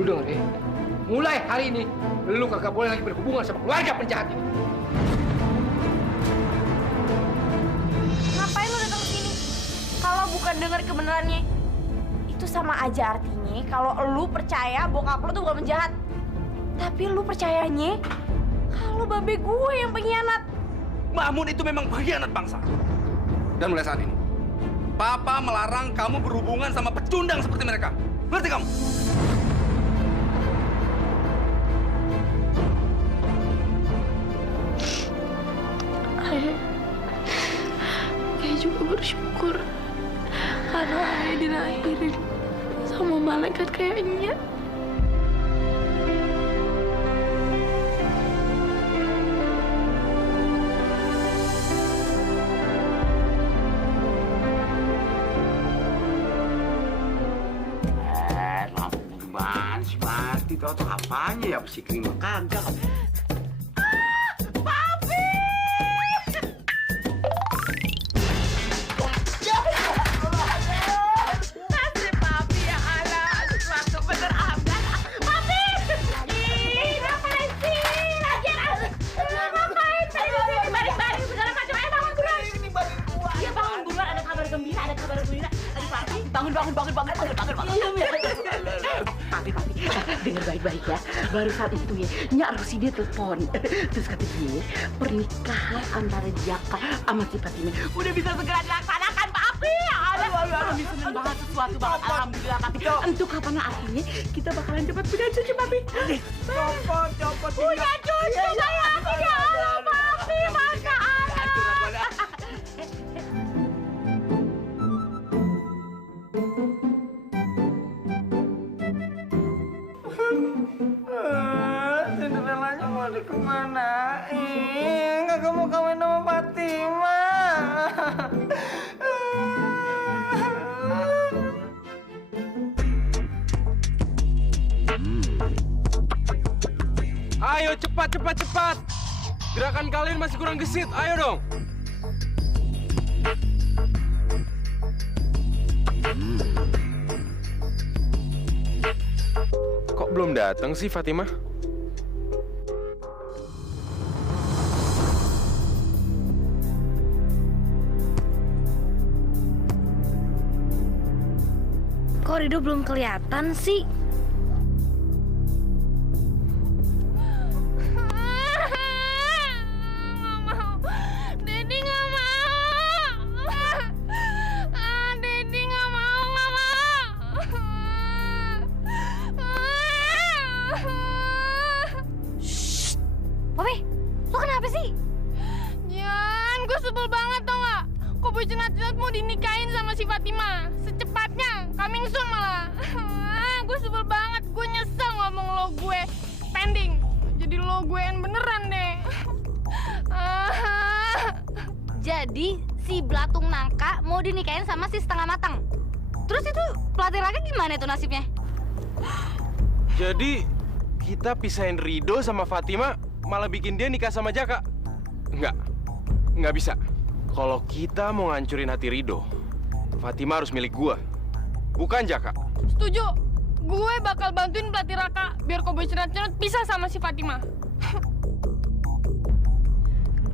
Lu denger ya? Mulai hari ini, lu kagak boleh lagi berhubungan sama keluarga penjahat ini. Ngapain lu datang ke sini? Kalau bukan dengar kebenarannya, itu sama aja artinya kalau lu percaya bokap lu tuh bukan penjahat. Tapi lu percayanya kalau babe gue yang pengkhianat. Mamun itu memang pengkhianat bangsa. Dan mulai saat ini, Papa melarang kamu berhubungan sama pecundang seperti mereka. Ngerti kamu? Ayah juga bersyukur karena ayah dilahirin sama malaikat kayaknya. Gimana sih Marti? Tahu apanya ya? Si kering kagak. Dengar baik-baik ya. Baru saat itu ya, Nyak Rosi dia telepon. Terus kata dia, pernikahan antara Jaka sama si Fatimah udah bisa segera dilaksanakan, Papi. Kami seneng banget, sesuatu banget. Alhamdulillah, Papi. Untuk kapan artinya kita bakalan cepat punya cucu, Papi. Copot. Punya cucu, sayang. Ya Allah, Papi. Masya Allah. Cinderellanya mau dikemanain? Nggak mau kawin sama Fatima. Ayo cepat. Gerakan kalian masih kurang gesit. Ayo dong. Kok belum datang sih Fatimah? Kok Rido belum kelihatan sih? Mau dinikahin sama si Fatima secepatnya, coming soon malah. Gue sebel banget, gue nyesel ngomong lo gue pending, jadi lo gue yang beneran deh. Jadi si Blatung Nangka mau dinikahin sama si setengah matang. Terus itu pelatih raga gimana itu nasibnya? Jadi kita pisahin Rido sama Fatima, malah bikin dia nikah sama Jaka? Nggak bisa. Kalau kita mau ngancurin hati Rido, Fatima harus milik gua, bukan Jaka. Setuju. Gue bakal bantuin pelatih Raka biar Koboy cenat-cenat pisah sama si Fatima.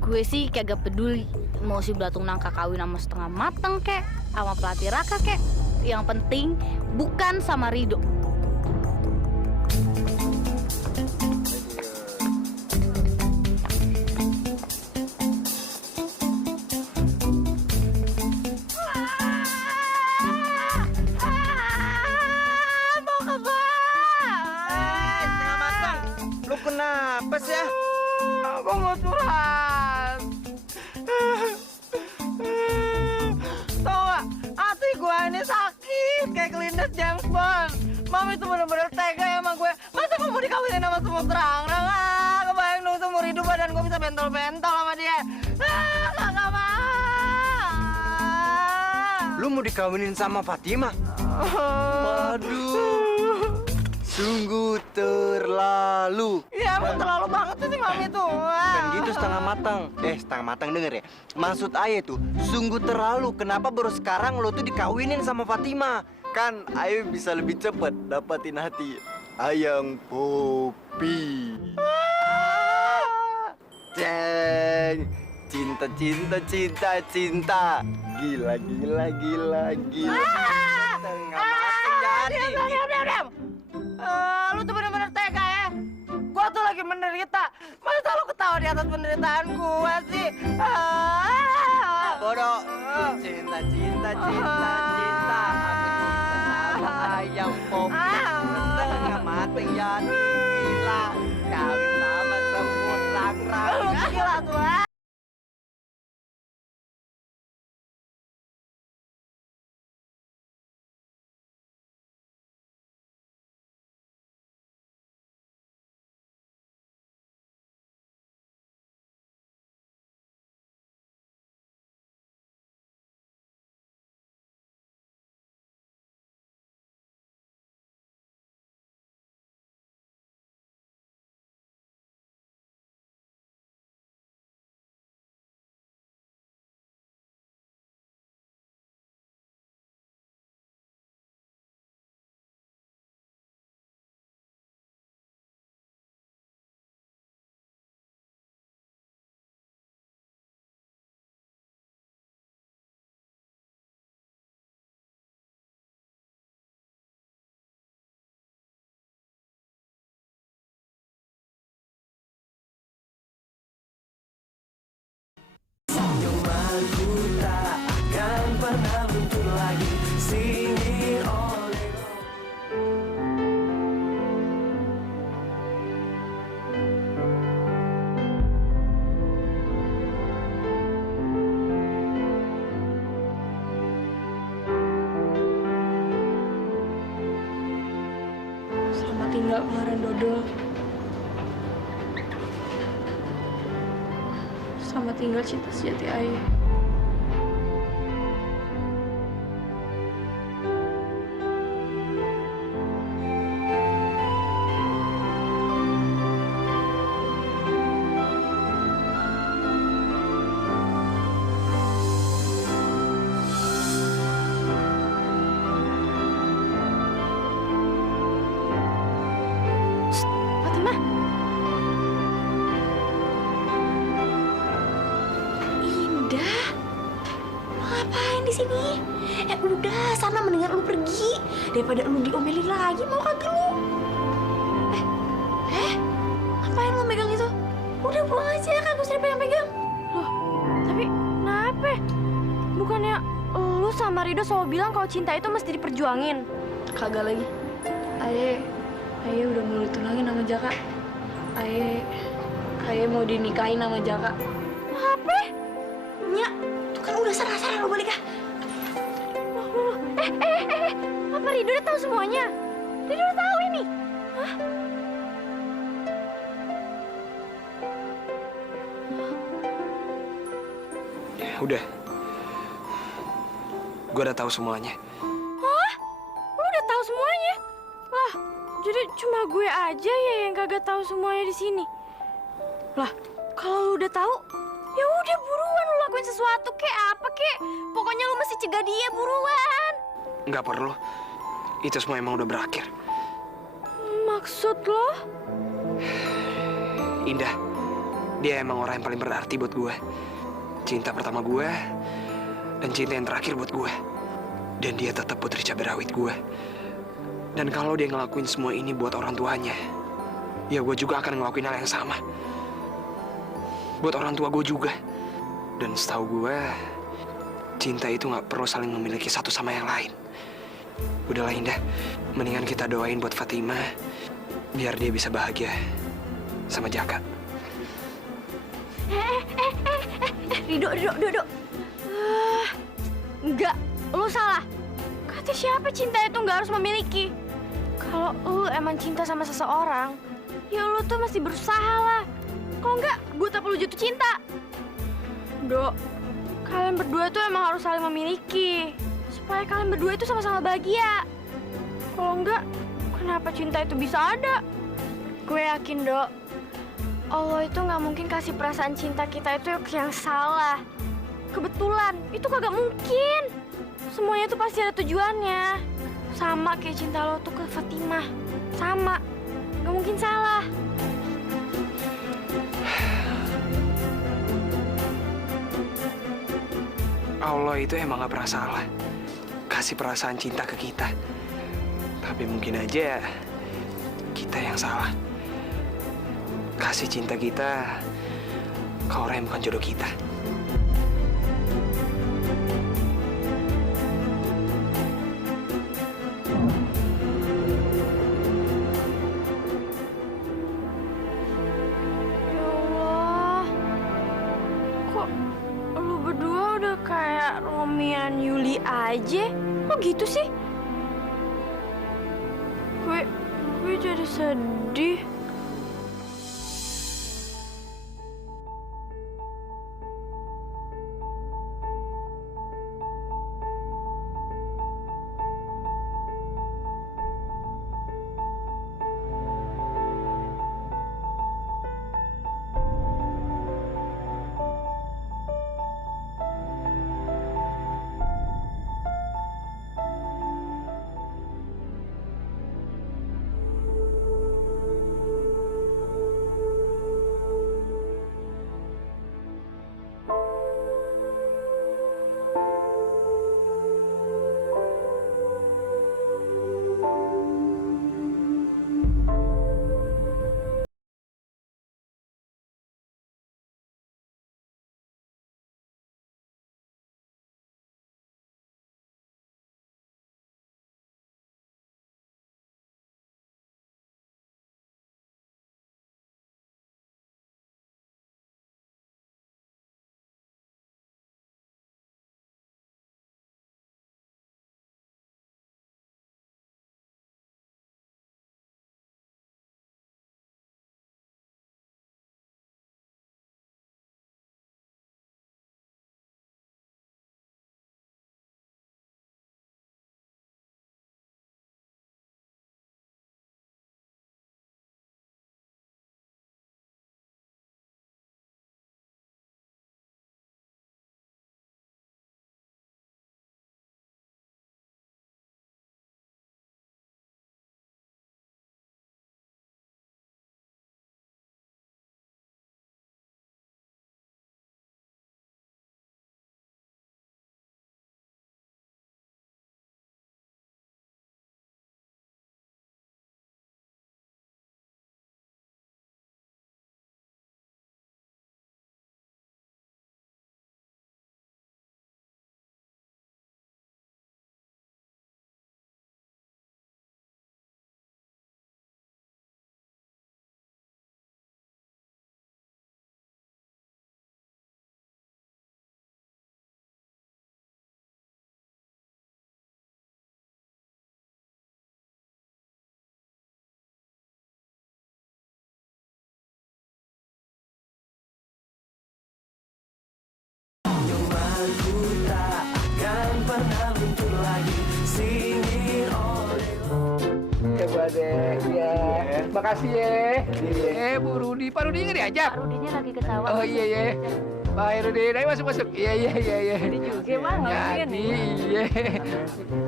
Gue sih kagak peduli mau si Blatung Nangka kawin sama setengah mateng kek, sama pelatih Raka kek. Yang penting bukan sama Rido. Kenapa sih ya? Gue mau curhat. Tau gak? Hati gue ini sakit kayak kelindes James Bond. Mami tuh bener-bener tega ya sama gue. Masa gue mau dikawinin sama semua terang-terang? Kebayang dong seumur hidup badan gue bisa bentol-bentol sama dia. Gak mau. Lu mau dikawinin sama Fatima? Waduh. Sungguh terlalu. Iya, emang terlalu banget sih Mami tuh. Bukan gitu setengah matang. Setengah matang denger ya. Maksud Aye tuh, sungguh terlalu. Kenapa baru sekarang lo tuh dikawinin sama Fatima? Kan Aye bisa lebih cepet dapetin hati ayang Popi. Ceng, cinta, cinta, cinta, cinta. Gila, gila, gila, gila. Tengah mateng jadi. Diam. Lu tuh bener-bener tega ya. Gua tuh lagi menderita. Masa lu ketawa di atas penderitaan gua sih? Bodoh. Cinta, cinta, cinta, cinta. Aku cinta sama ayang Popi. Tengah mateng jadi. Gila. Kawin sama semut rang-rang. Lu gila tuh. Selamat tinggal kemarin Dodol. Selamat tinggal cinta sejati ayah. Fatima. Indah. Ngapain di sini? Udah, sana mendingan lu pergi daripada lu diomelin lagi, mau kagak lu? Ngapain lu megang itu? Udah buang aja, kagak usah pegang-pegang. Loh, tapi kenapa? Bukannya lu sama Rido selalu bilang kalau cinta itu mesti diperjuangin? Kagak lagi. Ayah udah mau ditunangin sama Jaka. Ayah mau dinikahin sama Jaka. Apa? Nya, tuh kan udah sana lo balik ah. Apa Rido udah tahu semuanya? Rido udah tahu ini? Hah? Udah. Gue udah tahu semuanya. Hah? Lu udah tahu semuanya? Lah, jadi cuma gue aja ya yang kagak tahu semuanya di sini. Lah, kalau lu udah tahu, ya udah buruan lu lakuin sesuatu kayak apa kek. Pokoknya lu mesti cegah dia buruan. Nggak perlu. Itu semua emang udah berakhir. Maksud lo? Indah, dia emang orang yang paling berarti buat gue. Cinta pertama gue, dan cinta yang terakhir buat gue. Dan dia tetap putri cabai rawit gue. Dan kalau dia ngelakuin semua ini buat orang tuanya, ya gue juga akan ngelakuin hal yang sama. Buat orang tua gue juga. Dan setahu gue, cinta itu nggak perlu saling memiliki satu sama yang lain. Udahlah Indah, mendingan kita doain buat Fatima, biar dia bisa bahagia sama Jaka. Rido. Enggak, lu salah. Kata siapa cinta itu nggak harus memiliki. Kalau lu emang cinta sama seseorang, ya lu tuh mesti berusaha lah. Kalau enggak, buat apa lu jatuh cinta? Dok, kalian berdua tuh emang harus saling memiliki. Supaya kalian berdua itu sama-sama bahagia. Kalau enggak, kenapa cinta itu bisa ada? Gue yakin, Dok. Allah itu nggak mungkin kasih perasaan cinta kita itu yang salah. Kebetulan, itu kagak mungkin. Semuanya tuh pasti ada tujuannya. Sama kayak cinta lo tuh ke Fatimah. Sama. Gak mungkin salah. Allah itu emang gak pernah salah. Kasih perasaan cinta ke kita. Tapi mungkin aja kita yang salah. Kasih cinta kita ke orang yang bukan jodoh kita. Ya Allah. Kok lu berdua udah kayak Romeo dan Yuli aja? Kok gitu sih? Gue jadi sedih. Dek, ya. Makasih ya. Bu Rudi, Pak Rudi nggak diajak? Pak Rudinya lagi ke sawah. Oh iya ya. Bye Rudi, ayo masuk. Iya. Ini juga mah ngelakuin nih. Iya.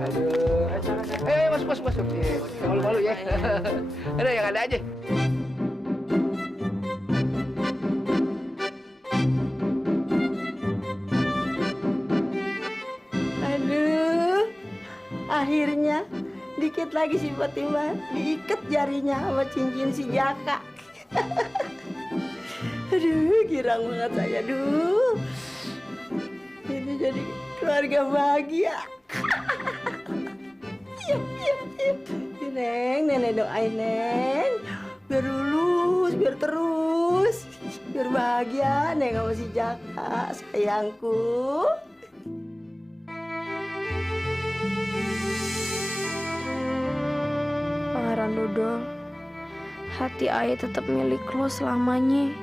Aduh. Ayo masuk. Iya. Malu-malu ya. Ada yang ada aja. Aduh, akhirnya dikit lagi si Fatima diikat jarinya sama cincin si Jaka. Aduh, girang banget saya. Aduh, ini jadi keluarga bahagia. Iya. Neng, nenek doain Neng, biar lulus, biar terus, biar bahagia Neng sama si Jaka, sayangku. Pangeran Dodol, hati Ayah tetap milik lo selamanya.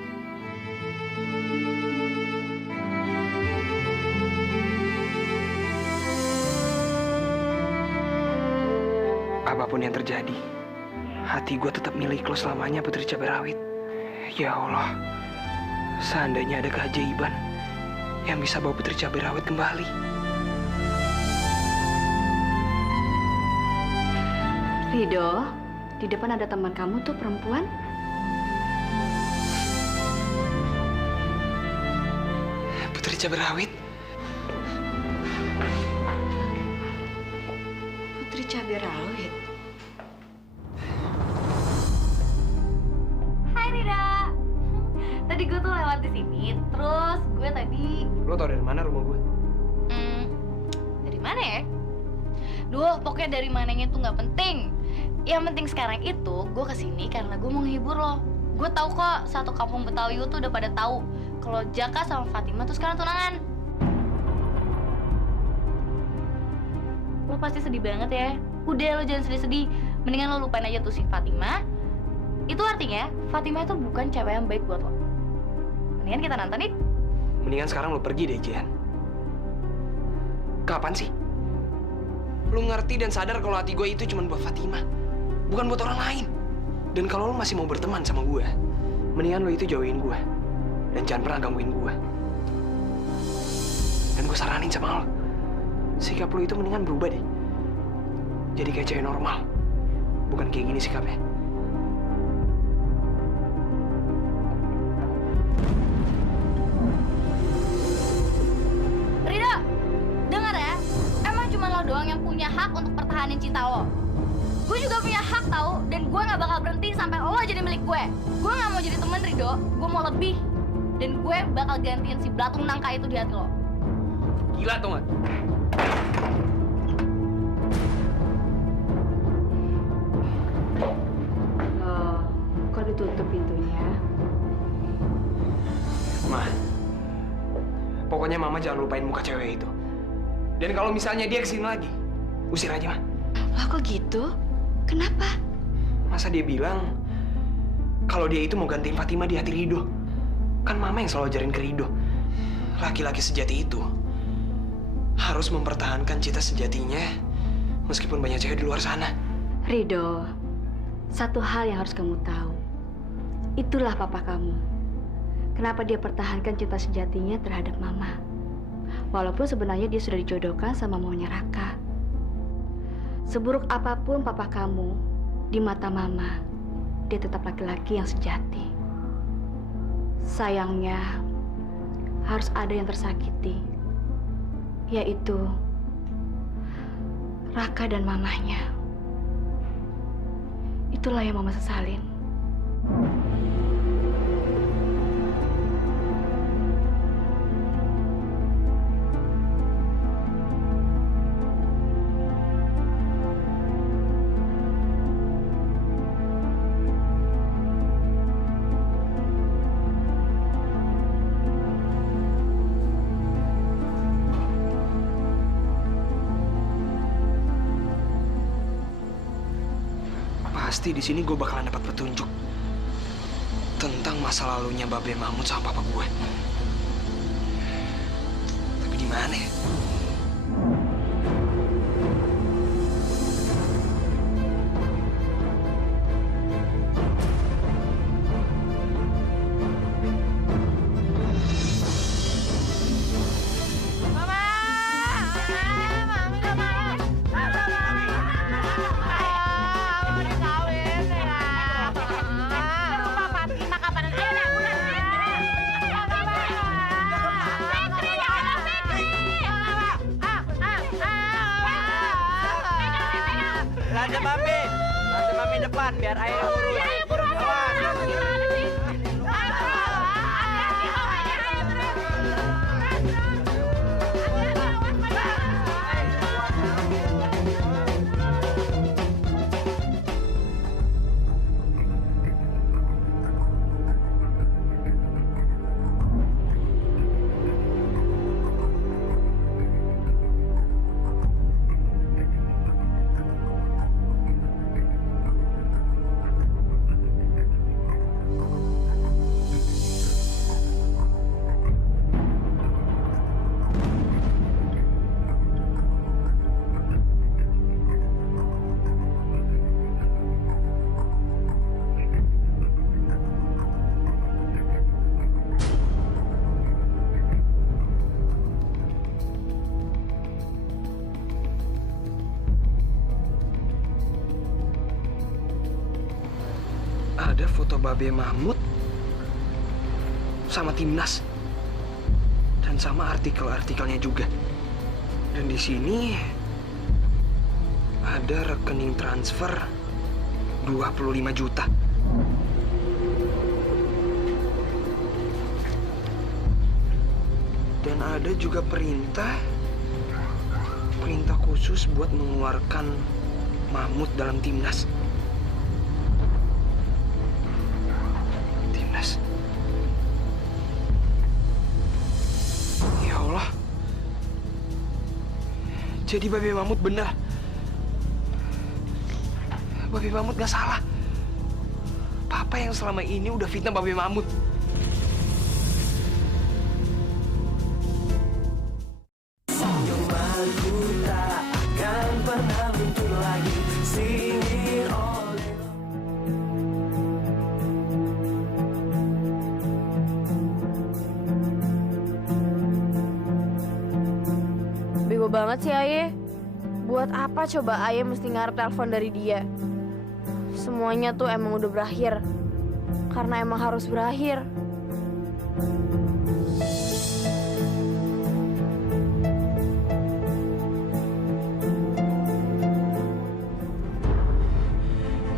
Apapun yang terjadi, hati gue tetap milik lo selamanya, Putri Cabai Rawit. Ya Allah, seandainya ada keajaiban yang bisa bawa Putri Cabai Rawit kembali. Rido, Di depan ada teman kamu tuh perempuan. Putri Cabai Rawit. Putri Cabai Rawit. Hai Rida. Tadi gue tuh lewat di sini, terus gue tadi Lo tau dari mana rumah gue? dari mana ya? Duh, pokoknya dari mananya tuh nggak penting. Yang penting sekarang itu gue kesini karena gue mau nghibur lo. Gue tahu kok satu kampung Betawi tuh udah pada tahu kalau Jaka sama Fatima tuh sekarang tunangan. Lo pasti sedih banget ya. Udah, lo jangan sedih-sedih. Mendingan lo lupain aja tuh si Fatima. Itu artinya Fatima itu bukan cewek yang baik buat lo. Mendingan kita nonton nih. Mendingan sekarang lo pergi deh, Jian. Kapan sih? Lo ngerti dan sadar kalau hati gue itu cuma buat Fatima, bukan buat orang lain. Dan kalau lo masih mau berteman sama gue, mendingan lo itu jauhin gue. Dan jangan pernah gangguin gue. Dan gue saranin sama lo, sikap lo itu mendingan berubah deh. Jadi kayak cewek normal, bukan kayak gini sikapnya. Rido, denger ya. Emang cuma lo doang yang punya hak untuk pertahanin cinta lo. Gue juga punya hak tahu, dan gue nggak bakal berhenti sampai lo jadi milik gue. Gue nggak mau jadi temen Rido, gue mau lebih. Dan gue bakal gantiin si belatung nangka itu di hati lo. Gila tuh nggak? Loh, kok ditutup pintunya? Ma, pokoknya Mama jangan lupain muka cewek itu. Dan kalau misalnya dia kesini lagi, usir aja, Ma. Loh, kok gitu? Kenapa? Masa dia bilang kalau dia itu mau gantiin Fatima di hati Rido? Kan Mama yang selalu ajarin ke Rido, laki-laki sejati itu harus mempertahankan cita sejatinya meskipun banyak cewek di luar sana. Rido, satu hal yang harus kamu tahu. Itulah papa kamu. Kenapa dia pertahankan cinta sejatinya terhadap Mama? Walaupun sebenarnya dia sudah dijodohkan sama maunya Raka. Seburuk apapun papa kamu, di mata Mama, dia tetap laki-laki yang sejati. Sayangnya, harus ada yang tersakiti, yaitu Raka dan mamanya. Itulah yang Mama sesalin. Pasti di sini gue bakalan dapat petunjuk tentang masa lalunya Babe Mahmud sama papa gue. Tapi di mana ya? Lantai mami depan biar ayah urus. foto Babe Mahmud sama timnas dan sama artikel-artikelnya juga. Dan di sini ada rekening transfer 25 juta. Dan ada juga perintah khusus buat mengeluarkan Mahmud dalam timnas. Ya Allah. Jadi Babe Mahmud benar. Babe Mahmud gak salah. Papa yang selama ini udah fitnah Babe Mahmud. Bego banget sih Aye. Buat apa coba Aye mesti ngarep telepon dari dia? Semuanya tuh emang udah berakhir. Karena emang harus berakhir.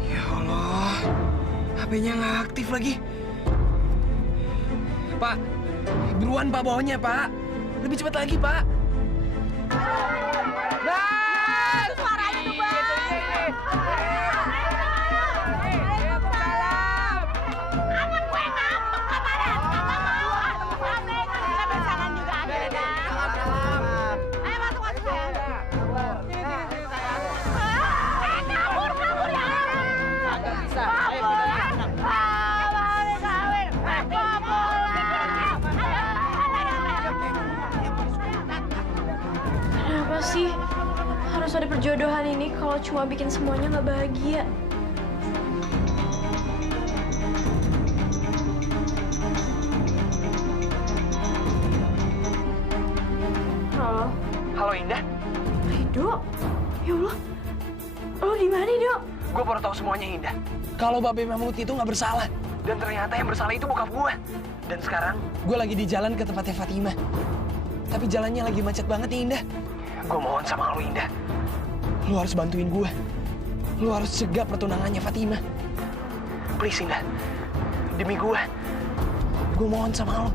Ya Allah, HP-nya nggak aktif lagi. Pak, buruan Pak bawanya Pak. Lebih cepat lagi Pak. Bang! Suaranya tuh, Bang! Anak gue ngambek kemarin. Nggak mau. Kita besanan juga akhirnya, Bang. Ayo masuk sayang. Sini, sayang. Kabur ya. Nggak bisa. Ayo, Kenapa sih harus ada perjodohan ini kalau cuma bikin semuanya nggak bahagia? Halo. Halo Indah. Rido. Ya Allah. Lo di mana, Dok? Gue baru tahu semuanya Indah. Kalau Babe Mahmud itu nggak bersalah. Dan ternyata yang bersalah itu bokap gue. Dan sekarang gue lagi di jalan ke tempatnya Fatima. Tapi jalannya lagi macet banget nih Indah. Gue mohon sama lo Indah. Lo harus bantuin gue. Lo harus cegah pertunangannya Fatima. Please Indah. Demi gue. Gue mohon sama lo.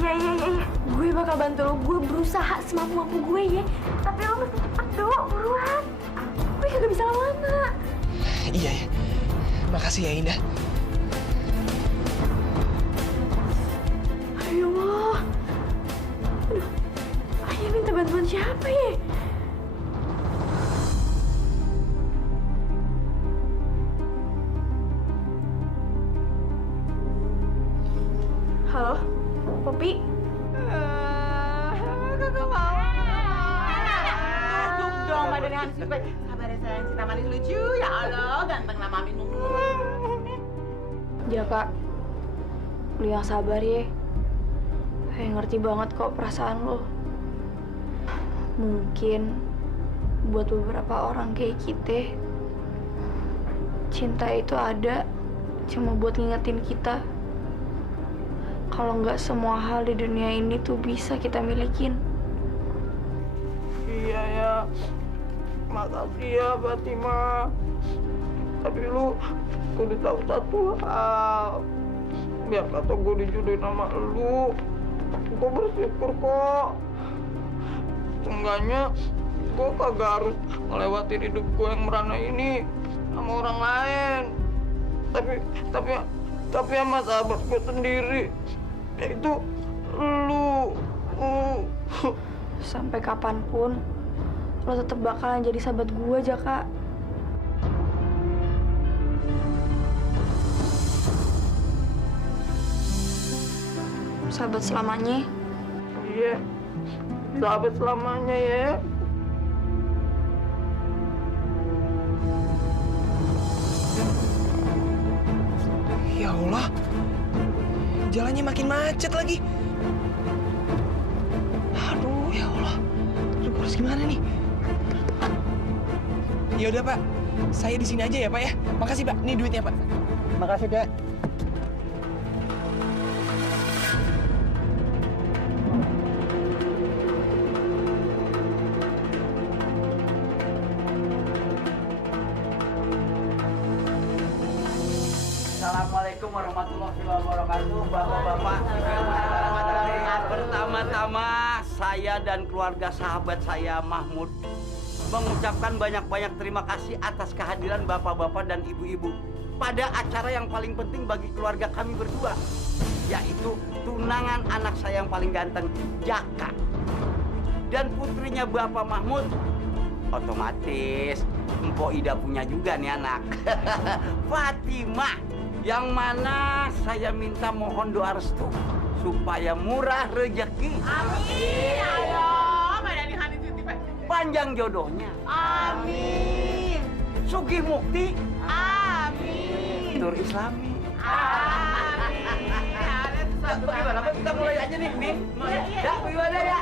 Iya. Gue bakal bantu lo. Gue berusaha semampu-mampu gue ya. Tapi lo mesti cepet, Dok. Buruan. Gue kagak bisa lama-lama. Iya ya. Makasih ya Indah. Ya Allah. Aduh. Ayah minta bantuan siapa ya? Halo, Poppy? Kagak mau. Duk dong, badannya Hanis supaya kabarnya sayang Cinta Manis lucu. Ya Allah, ganteng lah Mami nunggu. Ya Kak, lu yang sabar ya. Saya ngerti banget kok perasaan lo. Mungkin buat beberapa orang kayak kita, cinta itu ada cuma buat ngingetin kita kalau nggak semua hal di dunia ini tuh bisa kita milikin. Iya ya, makasih ya Fatima. Tapi lu kudu tahu satu hal. Biar kata gue dijodohin sama lu, gue bersyukur kok. Seenggaknya gue kagak harus ngelewatin hidup gue yang merana ini sama orang lain. Tapi sama sahabat gue sendiri, yaitu lu. Sampai kapanpun lo tetap bakalan jadi sahabat gue aja Kak. Sahabat selamanya. Iya, sahabat selamanya ya. Ya Allah. Jalannya makin macet lagi. Aduh, ya Allah. Aduh, harus gimana nih? Ya udah, Pak. Saya di sini aja ya, Pak ya. Makasih, Pak. Ini duitnya, Pak. Terima kasih, Dek. Assalamualaikum warahmatullahi wabarakatuh, Bapak-bapak. Pertama-tama saya dan keluarga sahabat saya Mahmud mengucapkan banyak-banyak terima kasih atas kehadiran bapak-bapak dan ibu-ibu pada acara yang paling penting bagi keluarga kami berdua, yaitu tunangan anak saya yang paling ganteng, Jaka. Dan putrinya Bapak Mahmud, otomatis Mpok Ida punya juga nih anak, Fatimah. Yang mana saya minta mohon doa restu supaya murah rezeki. Amin. Ayo, Madani Hani Siti. Panjang jodohnya. Amin. Sugih mukti. Amin. Nur Islami. Amin. Bagaimana? Kita mulai aja nih. Ya, bagaimana ya?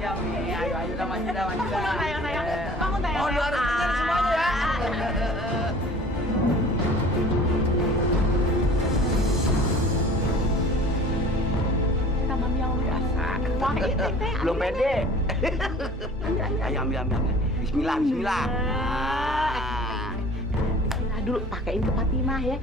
Iya, Mi. Ayo, dah maju. Bangun, Tayang. Mohon doa restunya nih semuanya ya. Taman yang biasa. Wah, ini teh. Belum pede. Ayo, ambil. Bismillah. Nah. Bismillah dulu, pakein ke Fatimah ya.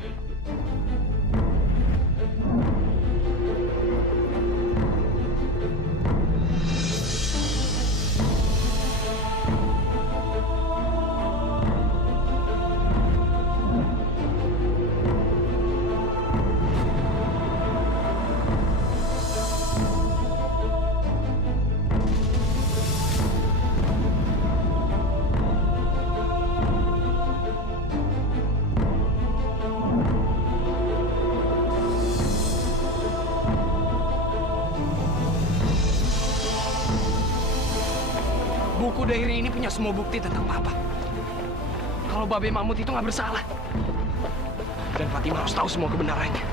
Buku diary ini punya semua bukti tentang Papa. Kalau Babe Mahmud itu nggak bersalah. Dan Fatimah harus tahu semua kebenarannya.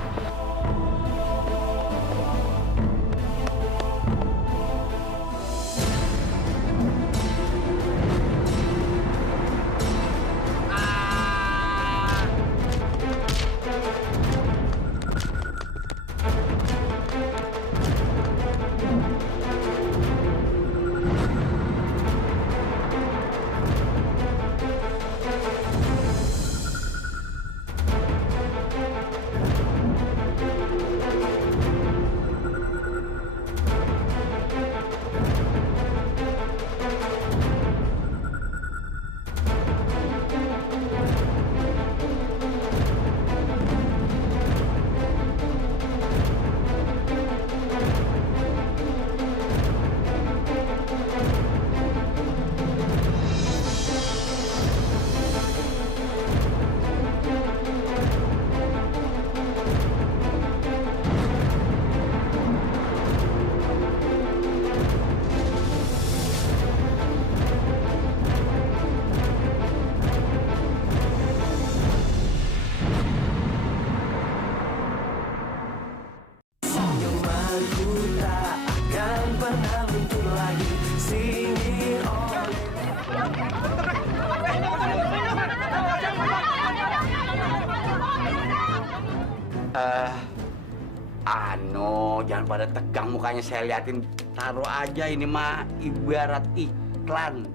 Jangan pada tegang mukanya, saya liatin. Taruh aja ini mah ibarat iklan.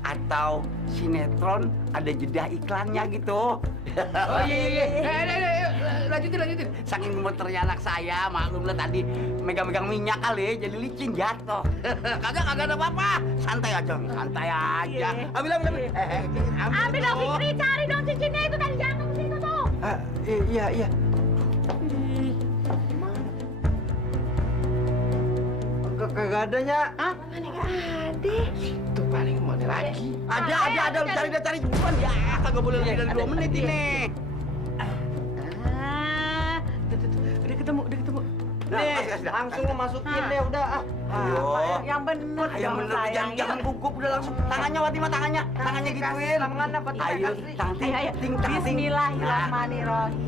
Atau sinetron ada jeda iklannya gitu. Oh iya. Lanjutin. Saking gemeternya anak saya, maklum lah tadi megang-megang minyak kali, jadi licin jatuh. Kagak ada apa-apa. Santai aja. Ambil. Ambil dong, Fikri, cari dong cincinnya itu tadi jatuh ke situ tuh. Iya. Kagak adanya. Mana nggak ada? Itu paling mana lagi? Ada. Lu cari buruan ya. Kagak boleh lebih dari 2 menit ini. Udah ketemu. Nih, langsung lu masukin deh udah. Ayo. Yang bener. Yang bener, jangan gugup, udah langsung. Tangannya Fatimah, tangannya gituin. Tangan apa? Ayo, ting. Bismillahirrahmanirrahim.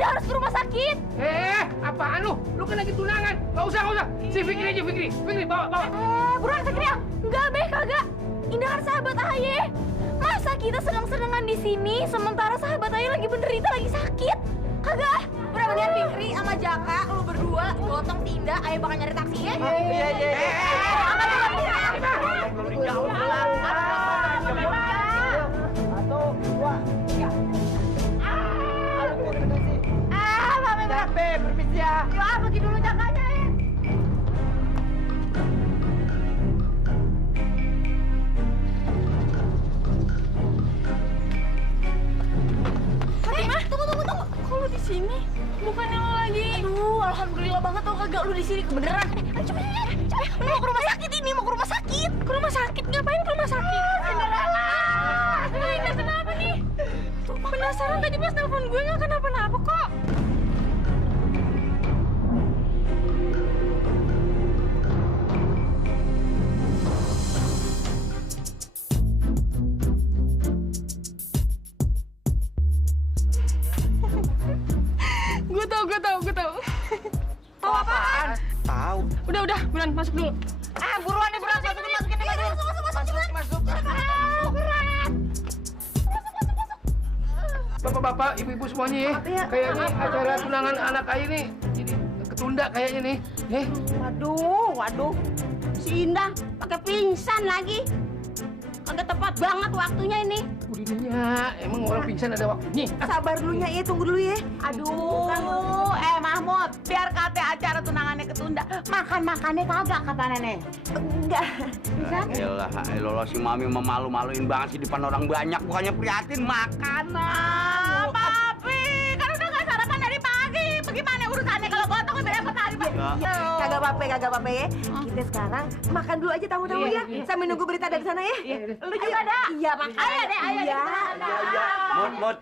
tidak harus ke rumah sakit. Apaan lu? Lu kan lagi tunangan. Nggak usah. Si Fikri aja, Fikri. Fikri, bawa. Buruan Fikri ya. Enggak, Be, kagak. Indah kan sahabat Aye. Masa kita senang-senangan di sini sementara sahabat Aye lagi menderita, lagi sakit? Kagak. Udah mendingan Fikri sama Jaka lu berdua gotong Tinda, Aye bakal nyari taksi ya. Iya. Mami berat. Permisi ya. Yuk, pergi dulu Jakanya. Fatimah, tunggu. Kok lu di sini? Bukannya lo lagi? Aduh, alhamdulillah banget tau kagak lu di sini kebeneran. Coba. Mau ke rumah sakit ini, mau ke rumah sakit. Ke rumah sakit? Ngapain ke rumah sakit? Cinderella. Indah kenapa nih? Penasaran tadi pas telepon gue nggak kenapa-napa kok. Gue tahu. Tahu apaan? Tahu. Udah, buruan masuk dulu. Buruan nih, masukin. Masuk. Bapak-bapak, ibu-ibu semuanya ya. Kayaknya acara tunangan anak Aye nih jadi ketunda kayaknya nih. Waduh. Si Indah pakai pingsan lagi. Kagak tepat banget waktunya ini. Udinya, emang orang pingsan ada waktunya. Sabar dulu ya, tunggu dulu ya. Aduh, Mahmud, biar kate acara tunangannya ketunda. Makannya kagak kata nenek. Enggak. Elah, si Mami memalu-maluin banget sih di depan orang banyak. Bukannya prihatin makanan. Papi, kan udah gak sarapan dari pagi. Bagaimana urusannya kalau gotong udah dapat hari Pak? Kagak apa-apa ya. Kita sekarang makan dulu aja tamu-tamu ya. Sambil nunggu berita dari sana ya. Lu juga ada? Iya, makan. Ayo deh. Mut.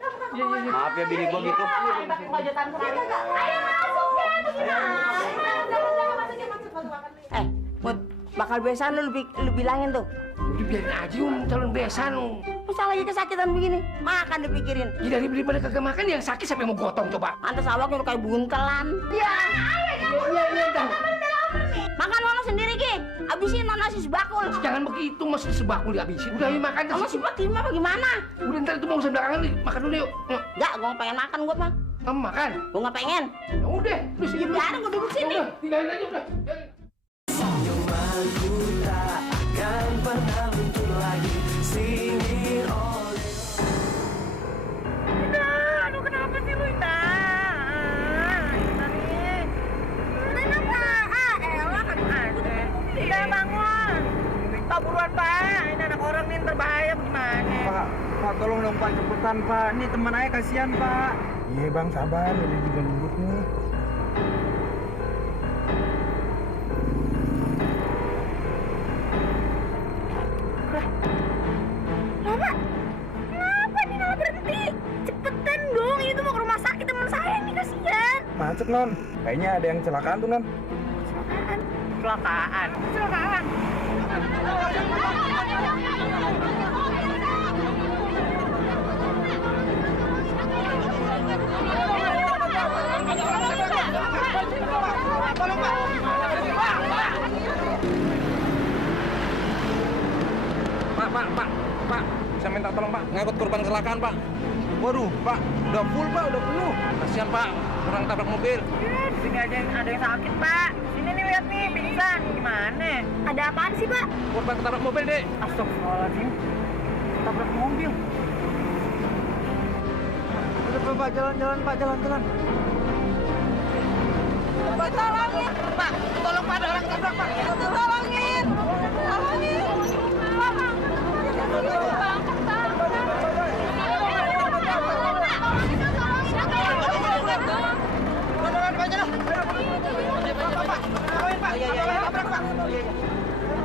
Maaf ya bini gua gitu. Ayo masuk ya, Mut, bakal besan lu bilangin tuh. Udah biarin aja calon besan. Masa lagi kesakitan begini, makan dipikirin. Ya daripada kagak makan yang sakit sampai mau gotong coba. Pantes awaknya lu kayak buntelan. Iya. Makan lo sendiri, Ki. Abisin nasi sebakul. Jangan begitu, mesti sebakul dihabisin. Udah yuk makan. Kamu si Fatimah bagaimana? Udah ntar itu mau urusan belakangan nih. Makan dulu yuk. Enggak, gua pengen makan gua mah. Kamu makan? Gua nggak pengen. Ya udah, lu sini. Biarin gua duduk sini. Tinggalin aja udah. Aduh, kenapa sih lu, Indah? Indah nih. Kenapa? Elah kan ada. Indah bangun. Pak, buruan, Pak. Ini anak orang nih berbahaya gimana? Pak, tolong dong Pak, cepetan Pak. Ini teman Aye kasihan Pak. Iya Bang, sabar. Ini juga nunggu nih. Kenapa nih malah berhenti? Cepetan dong, ini tuh mau ke rumah sakit teman saya nih, kasihan. Macet, Non. Kayaknya ada yang kecelakaan tuh, Non. Kecelakaan. Pak, bisa minta tolong Pak, ngangkut korban kecelakaan Pak. Waduh, Pak, udah full Pak, udah penuh. Kasihan Pak, orang tabrak mobil. Di sini aja ada yang sakit, Pak. Sini nih, lihat nih, pingsan. Gimana? Ada apaan sih, Pak? Korban ketabrak mobil, Dek. Astagfirullahaladzim. Tabrak mobil. Udah Pak, jalan Pak, jalan. Pak, tolongin. Pak, tolong Pak, ada orang ketabrak, Pak. Tolongin.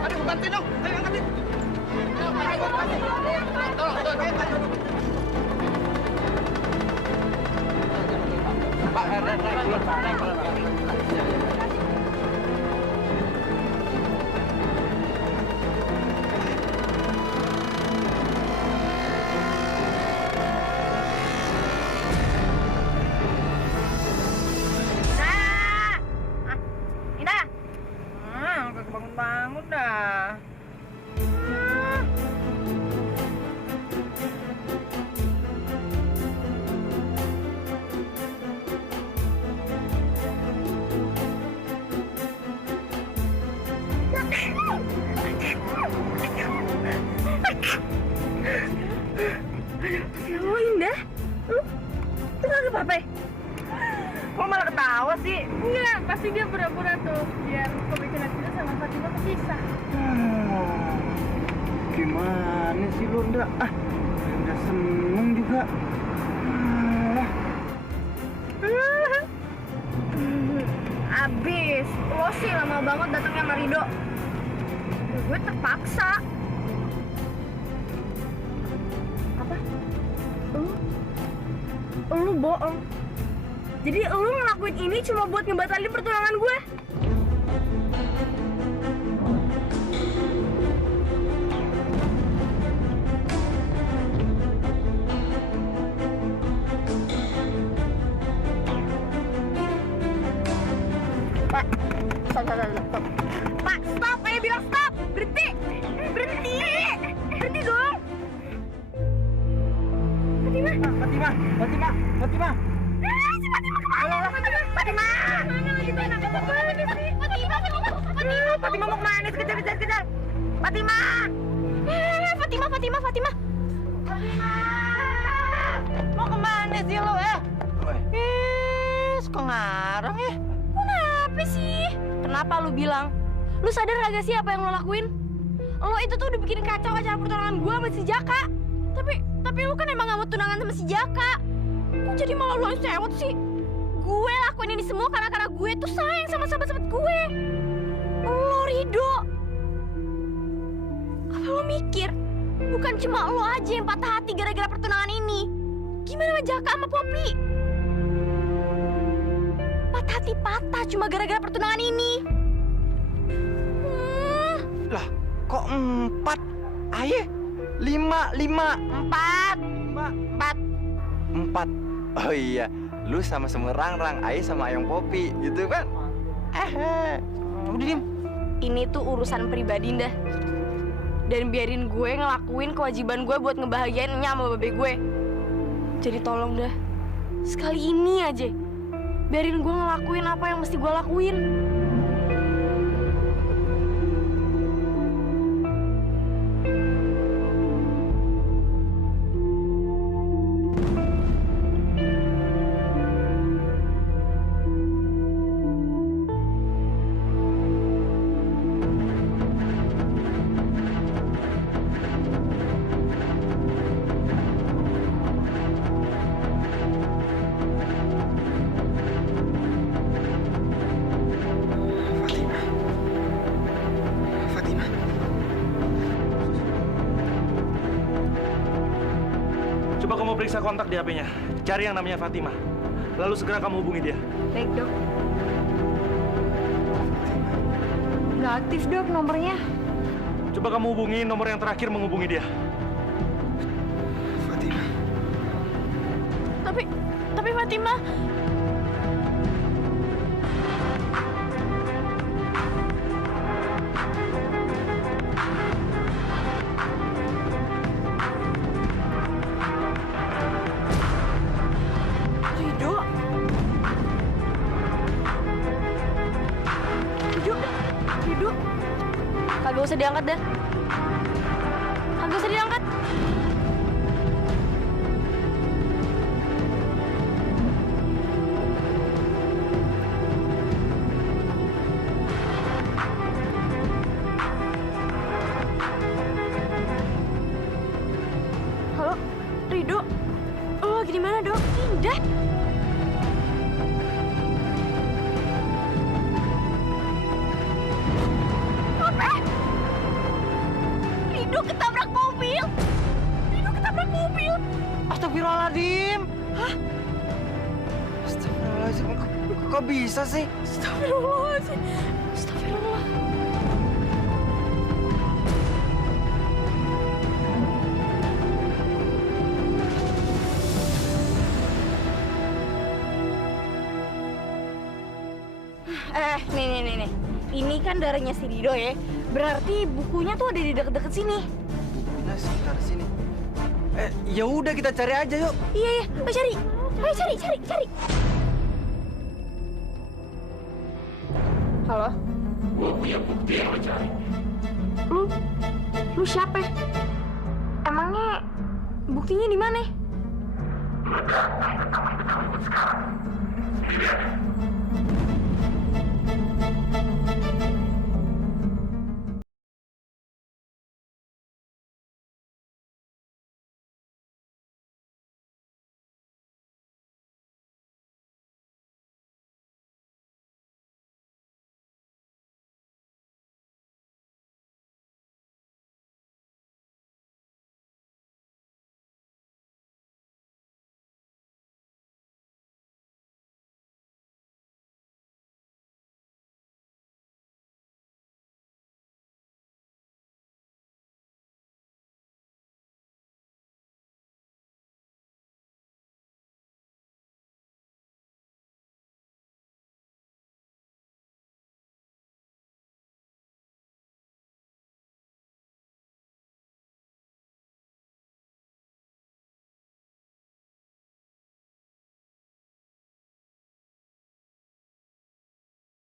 Aduh, bantuin dong. Ayo angkatin. Tolong. Pak, naik. Lu Indah, lu gak apa-apa? Kok malah ketawa sih? Enggak, pasti dia pura-pura tuh biar pemikiran kita sama Fatima kepisah. Gimana sih lu, Ndra? Udah seneng juga. Abis, lo sih lama banget datangnya sama Rido. Ya, gue terpaksa. Apa? Lu bohong. Jadi lu ngelakuin ini cuma buat ngebatalin pertunangan gue? Pak, stop. Pak, stop! Ayo bilang stop! Berhenti! Berhenti dong! Fatima! Si Fatima kemana? Fatima! Mana lagi tuh anak apa banget sih? Fatima mau kemana? Kejar! Fatima! Fatima! Mau kemana sih lo kok ngarang ya? Kenapa sih? Kenapa lu bilang? Lu sadar gak sih apa yang lo lakuin? Lo itu tuh udah bikin kacau acara pertunangan gue sama si Jaka. Tapi lu kan emang gak mau tunangan sama si Jaka. Kok jadi malah lo yang sewot sih? Gue lakuin ini semua karena gue tuh sayang sama sahabat-sahabat gue. Lo Rido. Apa lo mikir? Bukan cuma lo aja yang patah hati gara-gara pertunangan ini. Gimana sama Jaka sama Poppy? Patah hati patah cuma gara-gara pertunangan ini. Lah, kok 4? Aye, 5. 4. Oh iya, lu sama Rang, Aye sama Ayang Poppy, gitu kan? Udah diem. Ini tuh urusan pribadi dah. Dan biarin gue ngelakuin kewajiban gue buat ngebahagiain Nya sama babe gue. Jadi tolong dah, sekali ini aja biarin gue ngelakuin apa yang mesti gue lakuin. Coba kamu periksa kontak di HP-nya. Cari yang namanya Fatima. Lalu segera kamu hubungi dia. Baik, Dok. Nggak aktif, Dok, nomornya. Coba kamu hubungi nomor yang terakhir menghubungi dia. Fatima. Tapi Fatima... Rido. Kagak usah diangkat dah. Kagak usah diangkat. Halo, Rido. Lo lagi di mana, Dok? Indah. Astagfirullahaladzim. Hah? Astagfirullahaladzim, kok bisa sih? Astagfirullahaladzim. Astagfirullah. Nih. Ini kan darahnya si Rido ya. Berarti bukunya tuh ada di deket-deket sini. Bukunya sekitar sini. Ya udah kita cari aja yuk. Iya, ayo cari. Ayo cari. Halo? Gue punya bukti yang lo cari. Lu siapa? Emangnya buktinya di mana? Lo datang ke taman Betawi sekarang. Sendirian.